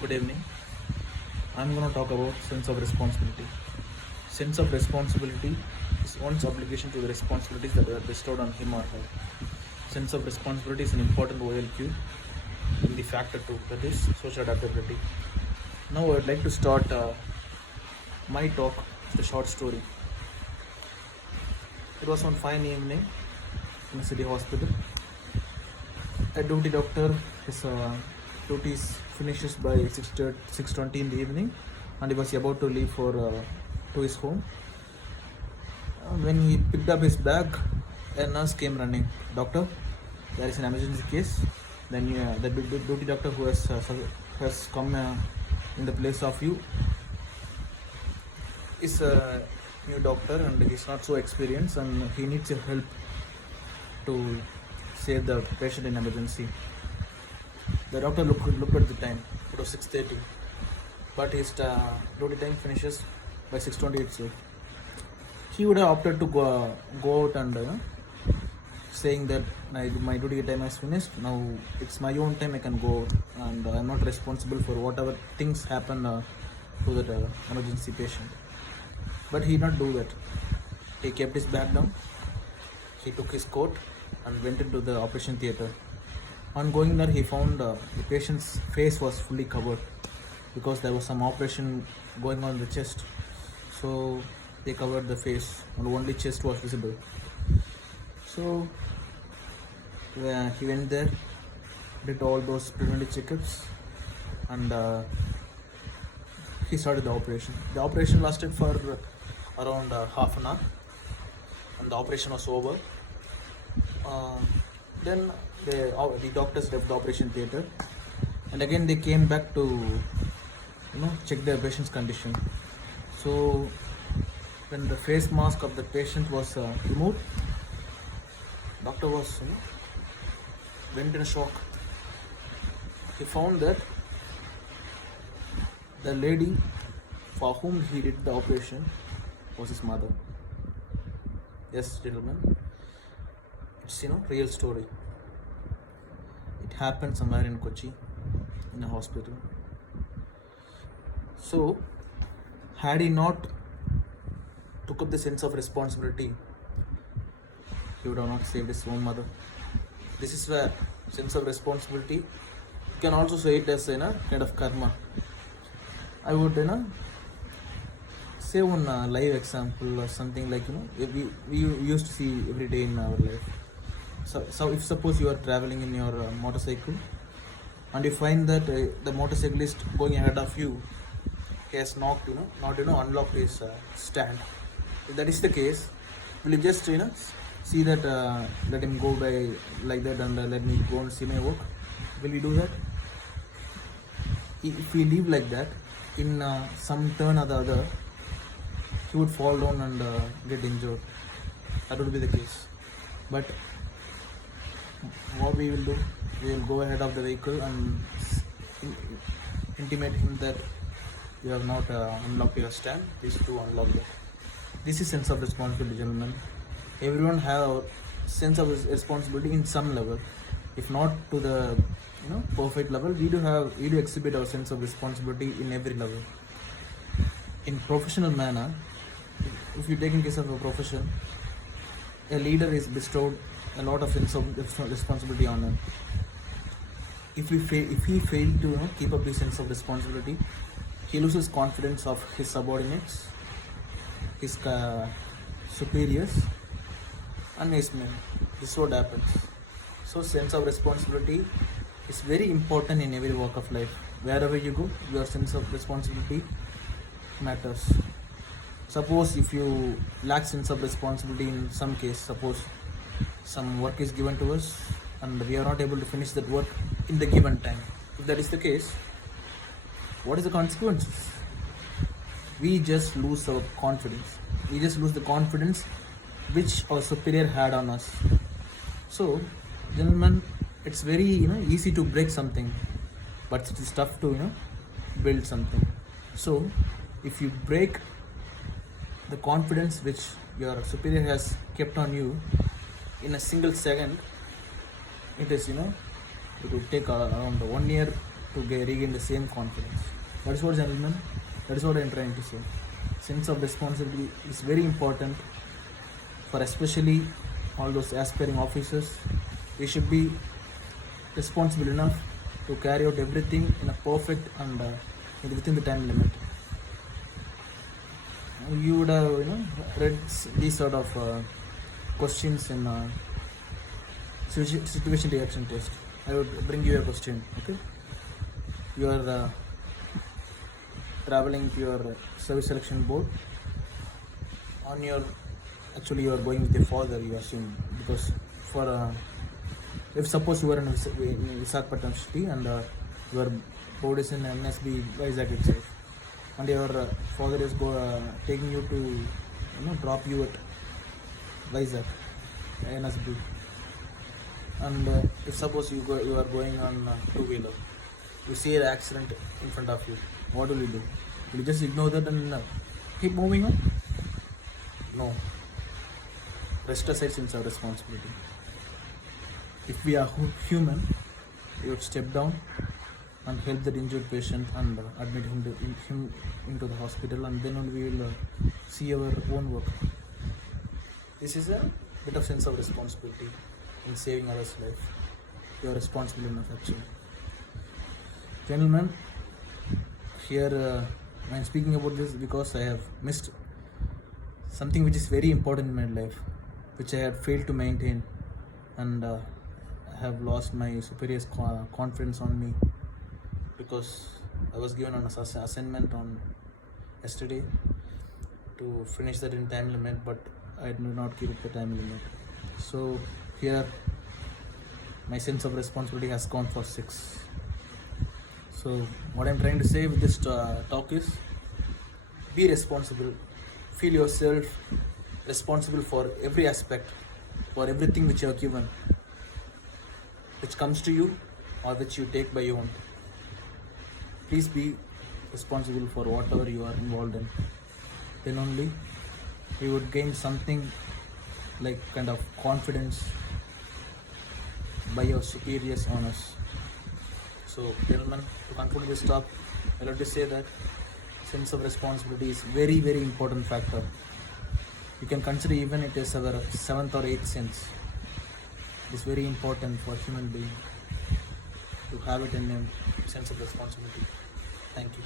Good evening. I'm going to talk about sense of responsibility. Sense of responsibility is one's obligation to the responsibilities that are bestowed on him or her. Sense of responsibility is an important OLQ in the factor 2, that is social adaptability. Now I would like to start my talk with a short story. It was one fine evening in a city hospital. A duty doctor, his duties finishes by 6:20 in the evening, and he was about to leave for to his home. When he picked up his bag, a nurse came running. Doctor, there is an emergency case. Then the duty doctor who has come in the place of you is a new doctor and he's not so experienced and he needs your help to save the patient in emergency. The doctor looked at the time. It was 6:30, but his duty time finishes by 6:20 itself. He would have opted to go out and saying that my duty time has finished. Now it's my own time. I can go out, and I'm not responsible for whatever things happen to that emergency patient. But he did not do that. He kept his bag down. He took his coat and went into the operation theatre. On going there, he found the patient's face was fully covered because there was some operation going on in the chest. So they covered the face and only chest was visible. So he went there, did all those preliminary checkups, and he started the operation. The operation lasted for around half an hour, and the operation was over. Then the doctors left the operation theatre, and again they came back to check the patient's condition. So when the face mask of the patient was removed, doctor was went in a shock. He found that the lady for whom he did the operation was his mother. Yes, gentlemen, it's real story. It happened somewhere in Kochi, in a hospital. So had he not took up the sense of responsibility, he would have not saved his own mother. This is where sense of responsibility, you can also say it as kind of karma. I would say one live example or something like we used to see every day in our life. So if suppose you are traveling in your motorcycle and you find that the motorcyclist going ahead of you, he has not unlocked his stand. If that is the case, will you just see that let him go by like that and let me go and see my work? Will you do that? If we leave like that, in some turn or the other, he would fall down and get injured. That would be the case. But what we will do, we will go ahead of the vehicle and intimate him that you have not unlocked your stand. Please do unlock that. This is sense of responsibility, gentlemen. Everyone have sense of responsibility in some level. If not to the perfect level, we do exhibit our sense of responsibility in every level. In professional manner, if you take in case of a profession, a leader is bestowed a lot of sense of responsibility on him. If he failed to keep up his sense of responsibility, he loses confidence of his subordinates, his superiors, and his men. This is what happens. So sense of responsibility is very important in every walk of life. Wherever you go, your sense of responsibility matters. Suppose if you lack sense of responsibility in some case, suppose some work is given to us and we are not able to finish that work in the given time. If that is the case, what is the consequences? We just lose our confidence. We just lose the confidence which our superior had on us. So, gentlemen, it's very easy to break something, but it is tough to build something. So, if you break the confidence which your superior has kept on you in a single second, it is it will take around 1 year to regain the same confidence. That is what, gentlemen, that is what I am trying to say. Sense of responsibility is very important for especially all those aspiring officers. We should be responsible enough to carry out everything in a perfect and within the time limit. You would have read these sort of questions in situation reaction test. I would bring you a question. Okay, you are traveling to your service selection board. On your actually you are going with your father, you assume, because for if suppose you are in Visakhapatnam city and your board is in NSB Vizag itself, and your father is taking you to drop you at Vizag NSB, and if suppose you are going on two-wheeler, you see an accident in front of you, what will you do? Will you just ignore that and keep moving on? No. Rest aside sense of responsibility. If we are human, we would step down and help that injured patient and admit him into the hospital, and then only we will see our own work. This is a bit of sense of responsibility in saving others' life. You are responsible enough, actually. Gentlemen, here I am speaking about this because I have missed something which is very important in my life, which I had failed to maintain, and have lost my superior's confidence on me, because I was given an assignment on yesterday to finish that in time limit, but I did not keep up the time limit. So here my sense of responsibility has gone for 6. So what I'm trying to say with this talk is, be responsible. Feel yourself responsible for every aspect, for everything which you are given, which comes to you or which you take by your own. Please be responsible for whatever you are involved in. Then only you would gain something like kind of confidence by your superiors on us. So, gentlemen, to conclude this talk, I would like to say that sense of responsibility is very, very important factor. You can consider even it is our 7th or 8th sense. It is very important for human being to have it in a sense of responsibility. Thank you.